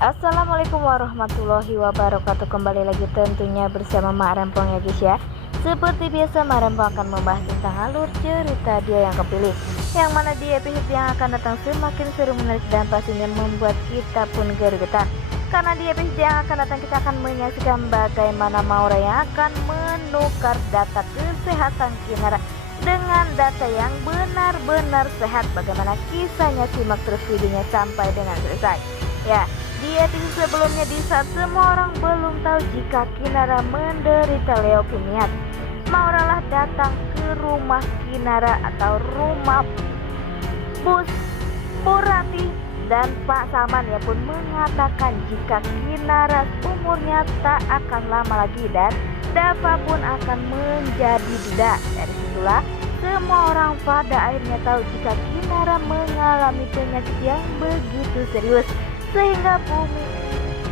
Assalamualaikum warahmatullahi wabarakatuh. Kembali lagi tentunya bersama Mak Rempong ya guys ya. Seperti biasa Mak Rempong akan membahas tentang alur cerita dia yang kepilih, yang mana di episode yang akan datang semakin seru, menarik, dan pastinya membuat kita pun gergetan. Karena di episode yang akan datang kita akan menyaksikan bagaimana Maura yang akan menukar data kesehatan Kinara dengan data yang benar-benar sehat. Bagaimana kisahnya, simak terus videonya sampai dengan selesai ya. Di episode sebelumnya, di saat semua orang belum tahu jika Kinara menderita leukemia, Maura lah datang ke rumah Kinara atau rumah Bu Ranti, dan Pak Salman ya pun mengatakan jika Kinara umurnya tak akan lama lagi dan Dava pun akan menjadi duda. Dari situlah semua orang pada akhirnya tahu jika Kinara mengalami penyakit yang begitu serius, sehingga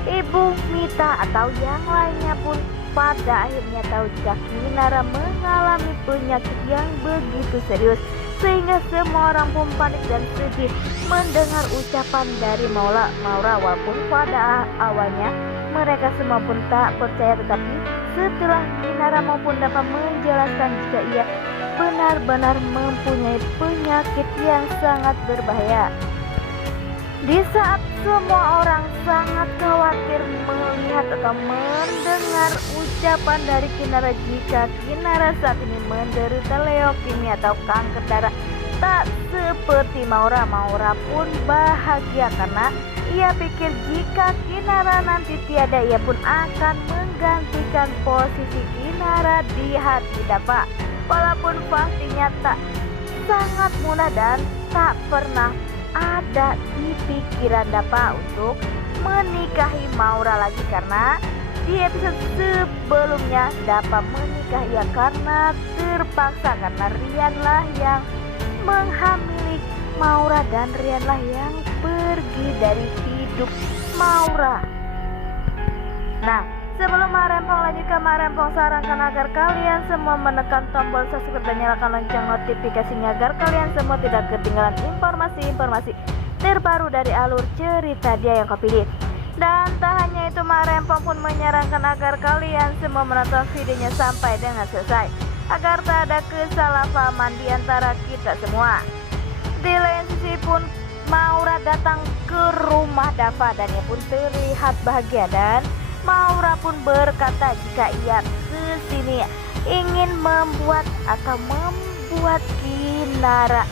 Ibu Mita atau yang lainnya pun pada akhirnya tahu jika Kinara mengalami penyakit yang begitu serius, sehingga semua orang pun panik dan sedih mendengar ucapan dari Maura. Walaupun pada awalnya mereka semua pun tak percaya, tetapi setelah Kinara maupun dapat menjelaskan jika ia benar-benar mempunyai penyakit yang sangat berbahaya. Di saat semua orang sangat khawatir melihat atau mendengar ucapan dari Kinara jika Kinara saat ini menderita leukemia atau kanker darah, tak seperti Maura pun bahagia karena ia pikir jika Kinara nanti tiada, ia pun akan menggantikan posisi Kinara di hati Dava. Walaupun pastinya tak sangat mudah dan tak pernah ada di pikiran Dava untuk menikahi Maura lagi, karena di episode sebelumnya Dava menikah ya karena terpaksa, karena Rianlah yang menghamili Maura dan Rianlah yang pergi dari hidup Maura. Nah, sebelum Mak Rempong lanjutkan, Mak Rempong sarankan agar kalian semua menekan tombol subscribe dan nyalakan lonceng notifikasinya agar kalian semua tidak ketinggalan informasi-informasi terbaru dari alur cerita dia yang kepilih. Dan tak hanya itu, Mak Rempong pun menyarankan agar kalian semua menonton videonya sampai dengan selesai agar tak ada kesalahpahaman di antara kita semua. Di lain sisi pun Maura datang ke rumah Dava dan ia pun terlihat bahagia, dan Maura pun berkata jika ia kesini ingin membuat Kinara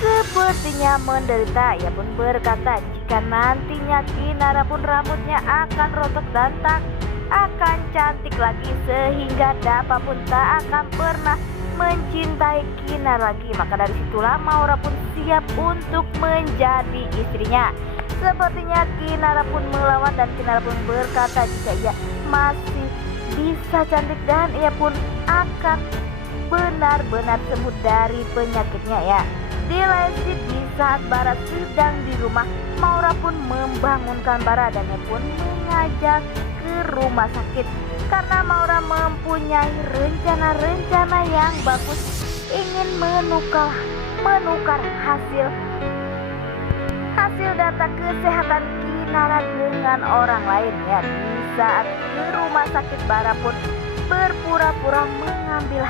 sepertinya menderita. Ia pun berkata jika nantinya Kinara pun rambutnya akan rontok dan tak akan cantik lagi, sehingga Dava pun tak akan pernah mencintai Kinara lagi. Maka dari situlah Maura pun siap untuk menjadi istrinya. Sepertinya Kinara pun melawan dan Kinara pun berkata jika ia masih bisa cantik dan ia pun akan benar-benar sembuh dari penyakitnya ya. Di lain sisi, di saat Bara sedang di rumah, Maura pun membangunkan Bara dan ia pun mengajak ke rumah sakit karena Maura mempunyai rencana-rencana yang bagus, ingin menukar hasil data kesehatan Kinara dengan orang lain ya. Di saat ke rumah sakit, Bara pun berpura-pura mengambil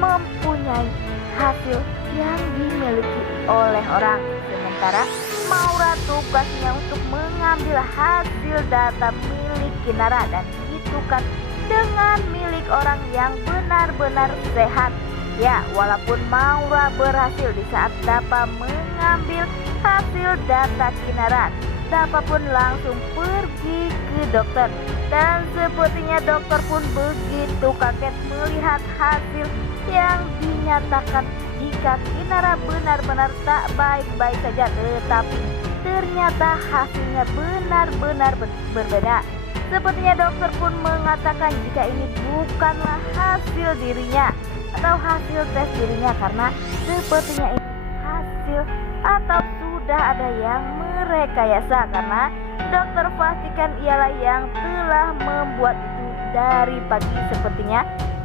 mempunyai hasil yang dimiliki oleh orang, sementara Maura tugasnya untuk mengambil hasil data milik Kinara dan ditukar dengan milik orang yang benar-benar sehat ya. Walaupun Maura berhasil, di saat Dava mengambil hasil data Kinara, Dava pun langsung pergi ke dokter, dan sepertinya dokter pun begitu kaget melihat hasil yang dinyatakan jika Kinara benar-benar tak baik-baik saja, tetapi ternyata hasilnya benar-benar berbeda. Sepertinya dokter pun mengatakan jika ini bukanlah hasil dirinya atau hasil tes dirinya, karena sepertinya ini hasil atau sudah ada yang merekayasa, karena dokter pastikan ialah yang telah membuat itu dari pagi. Sepertinya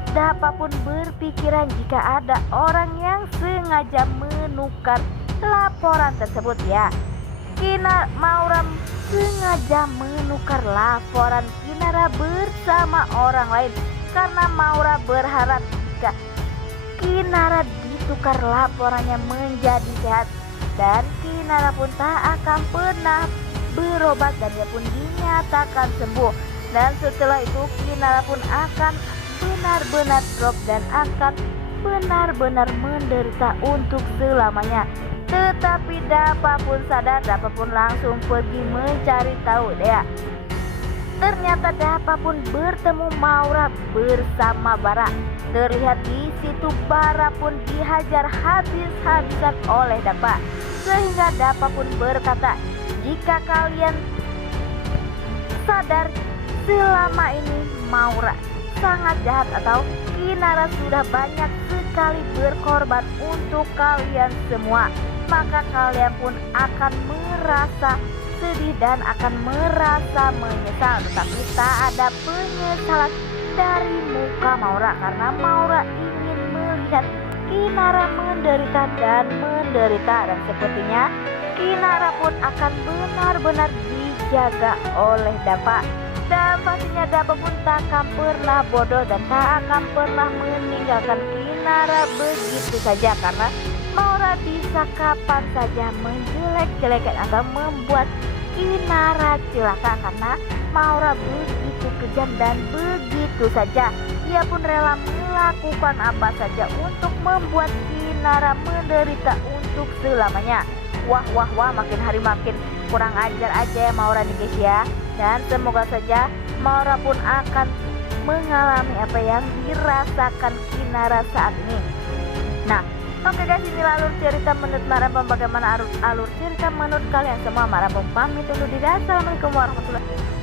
Dava pun berpikiran jika ada orang yang sengaja menukar laporan tersebut ya. Maura sengaja menukar laporan Kinara bersama orang lain karena Maura berharap jika Kinara ditukar laporannya menjadi sehat dan Kinara pun tak akan pernah berobat dan dia pun dinyatakan sembuh. Dan setelah itu Kinara pun akan benar-benar drop dan akan benar-benar menderita untuk selamanya. Tetapi Dapa pun sadar, Dapa pun langsung pergi mencari tahu dia. Ternyata Dapa pun bertemu Maura bersama Bara. Terlihat di situ Bara pun dihajar habis-habisan oleh Dapa. Sehingga Dapa pun berkata, jika kalian sadar selama ini Maura sangat jahat atau Kinara sudah banyak sekali berkorban untuk kalian semua, maka kalian pun akan merasa sedih dan akan merasa menyesal. Tetapi tak ada penyesalan dari muka Maura karena Maura ingin melihat Kinara menderita dan menderita, dan sepertinya Kinara pun akan benar-benar dijaga oleh Dapa. Dan pastinya Dapa pun tak akan pernah bodoh dan tak akan pernah meninggalkan Kinara begitu saja, karena Maura bisa kapan saja menjelek-jelekan atau membuat Kinara celaka, karena Maura begitu kejam dan begitu saja ia pun rela melakukan apa saja untuk membuat Kinara menderita untuk selamanya. Wah, makin hari makin kurang ajar aja ya Maura nih guys ya. Dan semoga saja Maura pun akan mengalami apa yang dirasakan Kinara saat ini. Nah, oke guys, ini alur cerita menurut Marabam. Bagaimana alur cerita menurut kalian semua? Marabam pamit undur diri. Assalamualaikum warahmatullahi wabarakatuh.